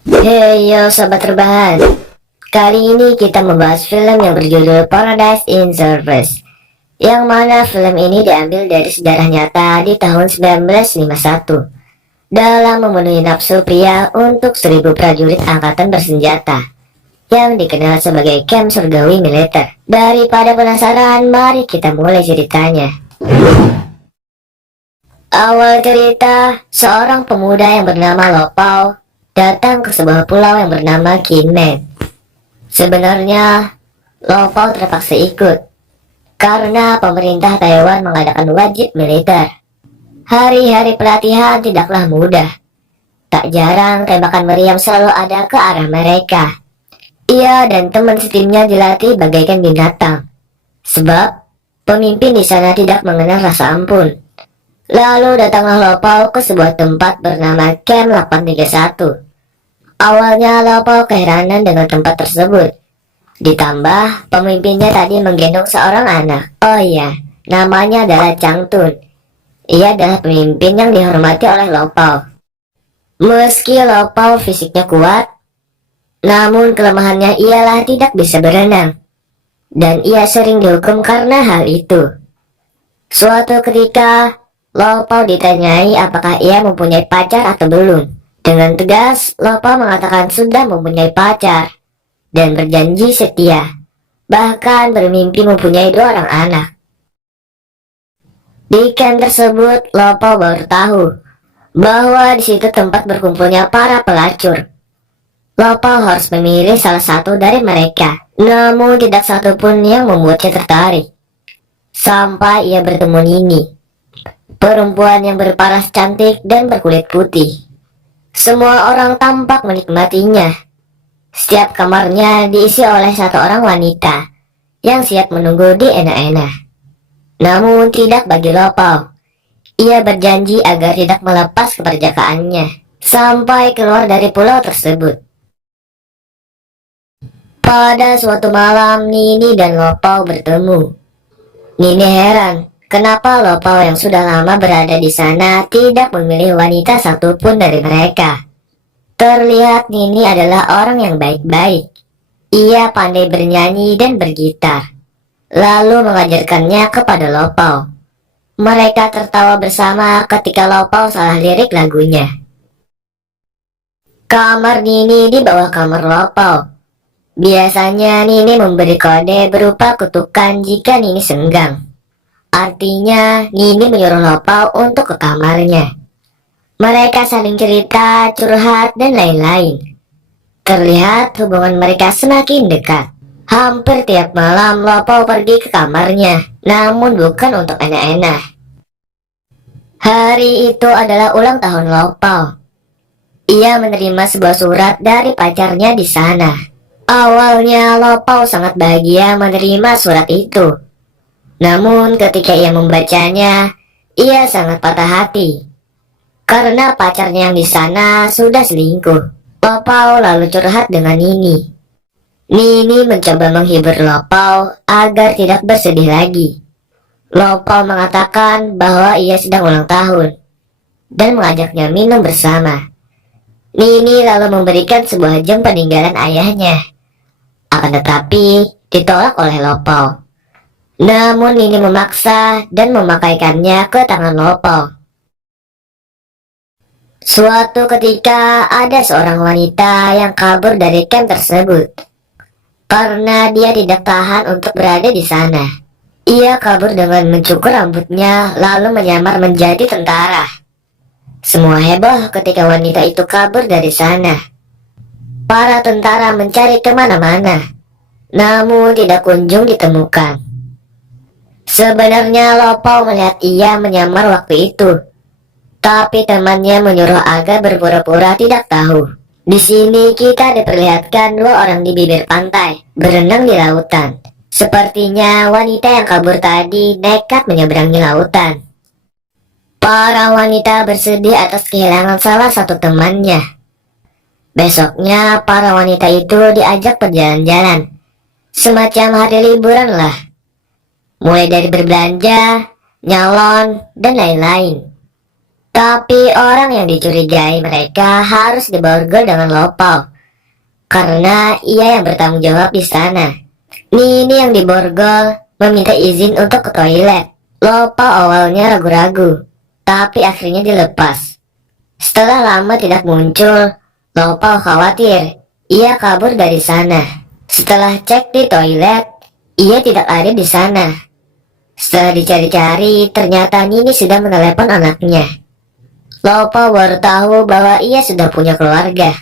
Hey yo sobat rebahan, kali ini kita membahas film yang berjudul Paradise in Service, yang mana film ini diambil dari sejarah nyata di tahun 1951 dalam memenuhi nafsu pria untuk 1.000 prajurit angkatan bersenjata yang dikenal sebagai camp surgawi militer. Daripada penasaran, mari kita mulai ceritanya. Awal cerita, seorang pemuda yang bernama Lopao datang ke sebuah pulau yang bernama Kinmen. Sebenarnya, Lopao terpaksa ikut karena pemerintah Taiwan mengadakan wajib militer. Hari-hari pelatihan tidaklah mudah. Tak jarang tembakan meriam selalu ada ke arah mereka. Ia dan teman setimnya dilatih bagaikan binatang, sebab pemimpin di sana tidak mengenal rasa ampun. Lalu datanglah Lopao ke sebuah tempat bernama Camp 831. Awalnya Lopao keheranan dengan tempat tersebut. Ditambah pemimpinnya tadi menggendong seorang anak. Oh iya, namanya adalah Chang Tun. Ia adalah pemimpin yang dihormati oleh Lopao. Meski Lopao fisiknya kuat, namun kelemahannya ialah tidak bisa berenang. Dan ia sering dihukum karena hal itu. Suatu ketika, Lopao ditanyai apakah ia mempunyai pacar atau belum. Dengan tegas, Lopao mengatakan sudah mempunyai pacar dan berjanji setia, bahkan bermimpi mempunyai 2 orang anak. Di camp tersebut, Lopao baru tahu bahwa di situ tempat berkumpulnya para pelacur. Lopao harus memilih salah satu dari mereka, namun tidak satu pun yang membuatnya tertarik. Sampai ia bertemu Nini, perempuan yang berparas cantik dan berkulit putih. Semua orang tampak menikmatinya. Setiap kamarnya diisi oleh 1 orang wanita yang siap menunggu di enak-enak. Namun tidak bagi Lopao. Ia berjanji agar tidak melepas keperjakaannya sampai keluar dari pulau tersebut. Pada suatu malam, Nini dan Lopao bertemu. Nini heran, kenapa Lopao yang sudah lama berada di sana tidak memilih wanita satupun dari mereka. Terlihat Nini adalah orang yang baik-baik. Ia pandai bernyanyi dan bergitar, lalu mengajarkannya kepada Lopao. Mereka tertawa bersama ketika Lopao salah lirik lagunya. Kamar Nini di bawah kamar Lopao. Biasanya Nini memberi kode berupa kutukan jika Nini senggang. Artinya Nini menyuruh Lopao untuk ke kamarnya. Mereka saling cerita, curhat, dan lain-lain. Terlihat hubungan mereka semakin dekat. Hampir tiap malam Lopao pergi ke kamarnya, namun bukan untuk enak-enak. Hari itu adalah ulang tahun Lopao. Ia menerima sebuah surat dari pacarnya di sana. Awalnya Lopao sangat bahagia menerima surat itu. Namun ketika ia membacanya, ia sangat patah hati karena pacarnya yang di sana sudah selingkuh. Lopao lalu curhat dengan Nini. Nini mencoba menghibur Lopao agar tidak bersedih lagi. Lopao mengatakan bahwa ia sedang ulang tahun dan mengajaknya minum bersama. Nini lalu memberikan sebuah jam peninggalan ayahnya. Akan tetapi ditolak oleh Lopao. Namun Nini memaksa dan memakaikannya ke tangan Lopao. Suatu ketika ada seorang wanita yang kabur dari camp tersebut karena dia tidak tahan untuk berada di sana. Ia kabur dengan mencukur rambutnya lalu menyamar menjadi tentara. Semua heboh ketika wanita itu kabur dari sana. Para tentara mencari kemana-mana, namun tidak kunjung ditemukan. Sebenarnya Lopao melihat ia menyamar waktu itu, tapi temannya menyuruh agar berpura-pura tidak tahu. Di sini kita diperlihatkan 2 orang di bibir pantai, berenang di lautan. Sepertinya wanita yang kabur tadi nekat menyeberangi lautan. Para wanita bersedih atas kehilangan salah satu temannya. Besoknya para wanita itu diajak berjalan-jalan, semacam hari liburan lah. Mulai dari berbelanja, nyalon, dan lain-lain. Tapi orang yang dicurigai mereka harus diborgol dengan Lo Pao, karena ia yang bertanggung jawab di sana. Nini yang diborgol meminta izin untuk ke toilet. Lo Pao awalnya ragu-ragu, tapi akhirnya dilepas. Setelah lama tidak muncul, Lo Pao khawatir ia kabur dari sana. Setelah cek di toilet, ia tidak ada di sana. Setelah dicari-cari, ternyata Nini sudah menelepon anaknya. Lo Pao baru tahu bahwa ia sudah punya keluarga,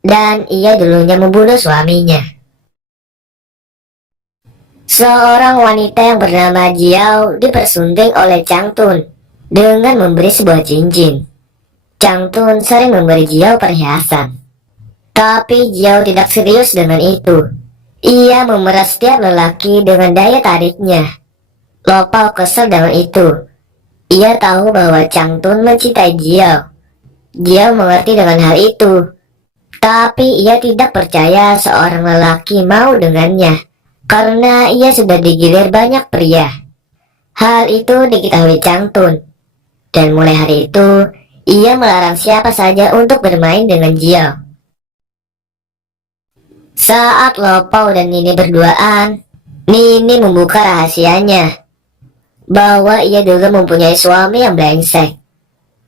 dan ia dulunya membunuh suaminya. Seorang wanita yang bernama Jiao dipersunting oleh Chang Tun dengan memberi sebuah cincin. Chang Tun sering memberi Jiao perhiasan, tapi Jiao tidak serius dengan itu. Ia memeras setiap lelaki dengan daya tariknya. Lo Pao kesal dengan itu. Ia tahu bahwa Chang Tun mencintai Jiao. Jiao mengerti dengan hal itu, tapi ia tidak percaya seorang lelaki mau dengannya, karena ia sudah digilir banyak pria. Hal itu diketahui Chang Tun, dan mulai hari itu, ia melarang siapa saja untuk bermain dengan Jiao. Saat Lo Pao dan Nini berduaan, Nini membuka rahasianya, bahwa ia dulu mempunyai suami yang brengsek,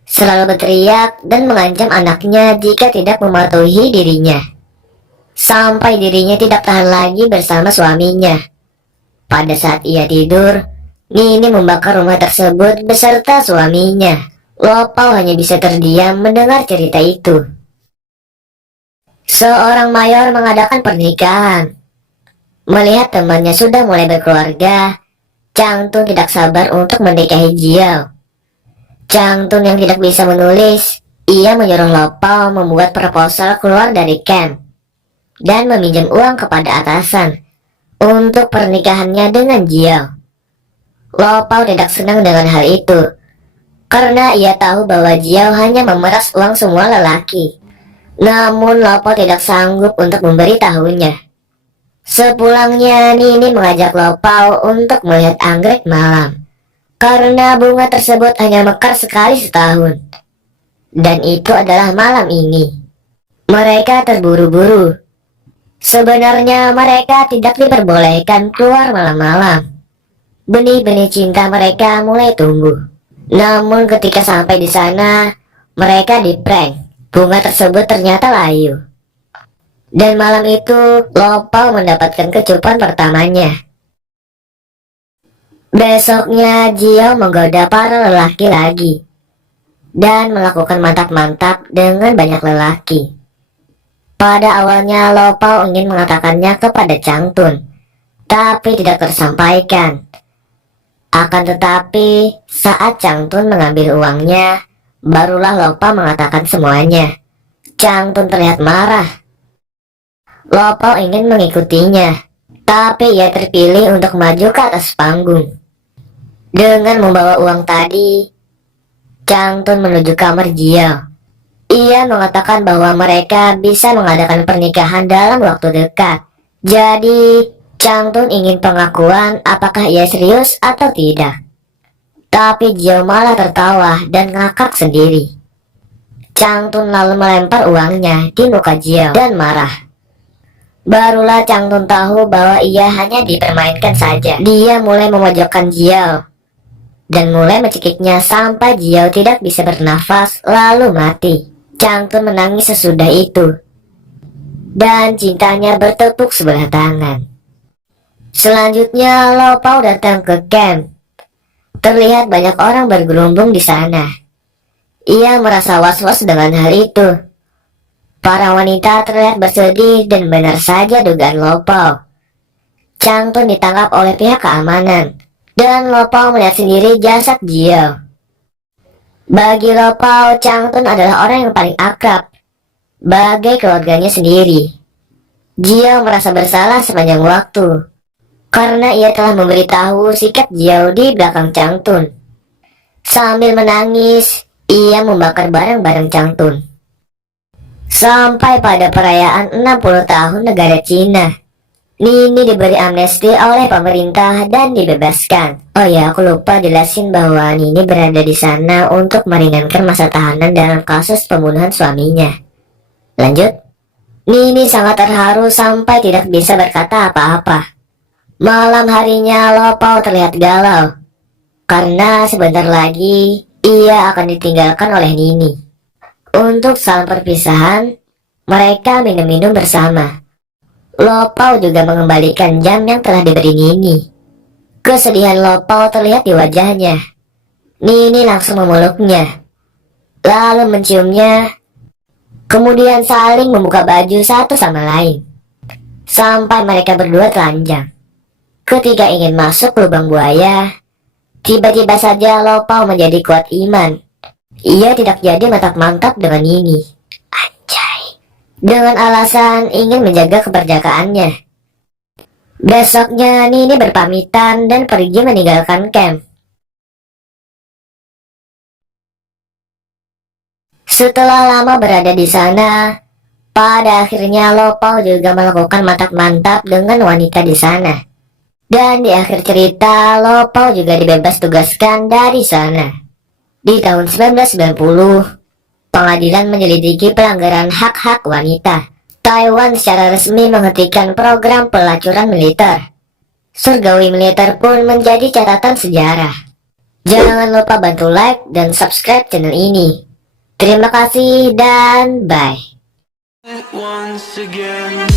selalu berteriak dan mengancam anaknya jika tidak mematuhi dirinya, sampai dirinya tidak tahan lagi bersama suaminya. Pada saat ia tidur, Nini membakar rumah tersebut beserta suaminya. Lo Pao hanya bisa terdiam mendengar cerita itu. Seorang mayor mengadakan pernikahan. Melihat temannya sudah mulai berkeluarga, Chang Tun tidak sabar untuk menikahi Jiao. Chang Tun yang tidak bisa menulis, ia menyuruh Lo Pao membuat proposal keluar dari camp dan meminjam uang kepada atasan untuk pernikahannya dengan Jiao. Lo Pao tidak senang dengan hal itu, karena ia tahu bahwa Jiao hanya memeras uang semua lelaki. Namun Lo Pao tidak sanggup untuk memberitahunya. Sepulangnya, Nini mengajak Lo Pao untuk melihat anggrek malam, karena bunga tersebut hanya mekar sekali setahun. Dan itu adalah malam ini. Mereka terburu-buru. Sebenarnya mereka tidak diperbolehkan keluar malam-malam. Benih-benih cinta mereka mulai tumbuh. Namun ketika sampai di sana, mereka diprank. Bunga tersebut ternyata layu. Dan malam itu, Lo Pao mendapatkan kecupan pertamanya. Besoknya, Jiao menggoda para lelaki lagi, dan melakukan mantap-mantap dengan banyak lelaki. Pada awalnya, Lo Pao ingin mengatakannya kepada Chang Tun, tapi tidak tersampaikan. Akan tetapi, saat Chang Tun mengambil uangnya, barulah Lo Pao mengatakan semuanya. Chang Tun terlihat marah. Lo Pao ingin mengikutinya, tapi ia terpilih untuk maju ke atas panggung. Dengan membawa uang tadi, Chang Tun menuju kamar Jiao. Ia mengatakan bahwa mereka bisa mengadakan pernikahan dalam waktu dekat. Jadi, Chang Tun ingin pengakuan apakah ia serius atau tidak. Tapi Jiao malah tertawa dan ngakak sendiri. Chang Tun lalu melempar uangnya di muka Jiao dan marah. Barulah Chang Tun tahu bahwa ia hanya dipermainkan saja. Dia mulai memojokkan Jiao dan mulai mencekiknya sampai Jiao tidak bisa bernafas lalu mati. Chang Tun menangis sesudah itu, dan cintanya bertepuk sebelah tangan. Selanjutnya Lo Pao datang ke camp. Terlihat banyak orang bergerombol di sana. Ia merasa was-was dengan hal itu. Para wanita terlihat bersedih dan benar saja dugaan Lo Pao. Chang Tun ditangkap oleh pihak keamanan, dan Lo Pao melihat sendiri jasad Jiao. Bagi Lo Pao, Chang Tun adalah orang yang paling akrab, bagai keluarganya sendiri. Jiao merasa bersalah sepanjang waktu, karena ia telah memberitahu sikap Jiao di belakang Chang Tun. Sambil menangis, ia membakar barang-barang Chang Tun. Sampai pada perayaan 60 tahun negara Cina, Nini diberi amnesti oleh pemerintah dan dibebaskan. Oh ya, aku lupa jelasin bahwa Nini berada di sana untuk meringankan masa tahanan dalam kasus pembunuhan suaminya. Lanjut. Nini sangat terharu sampai tidak bisa berkata apa-apa. Malam harinya Lopao terlihat galau, karena sebentar lagi ia akan ditinggalkan oleh Nini. Untuk salam perpisahan, mereka minum-minum bersama. Lopao juga mengembalikan jam yang telah diberi Nini. Kesedihan Lopao terlihat di wajahnya. Nini langsung memeluknya, lalu menciumnya, kemudian saling membuka baju satu sama lain, sampai mereka berdua telanjang. Ketika ingin masuk lubang buaya, tiba-tiba saja Lopao menjadi kuat iman. Ia tidak jadi mantap-mantap dengan Nini. Anjay. Dengan alasan ingin menjaga keperjakaannya. Besoknya Nini berpamitan dan pergi meninggalkan camp. Setelah lama berada di sana, pada akhirnya Lopao juga melakukan mantap-mantap dengan wanita di sana. Dan di akhir cerita, Lopao juga dibebas tugaskan dari sana. Di tahun 1990, pengadilan menyelidiki pelanggaran hak-hak wanita. Taiwan secara resmi menghentikan program pelacuran militer. Surgawi militer pun menjadi catatan sejarah. Jangan lupa bantu like dan subscribe channel ini. Terima kasih dan bye. Once again.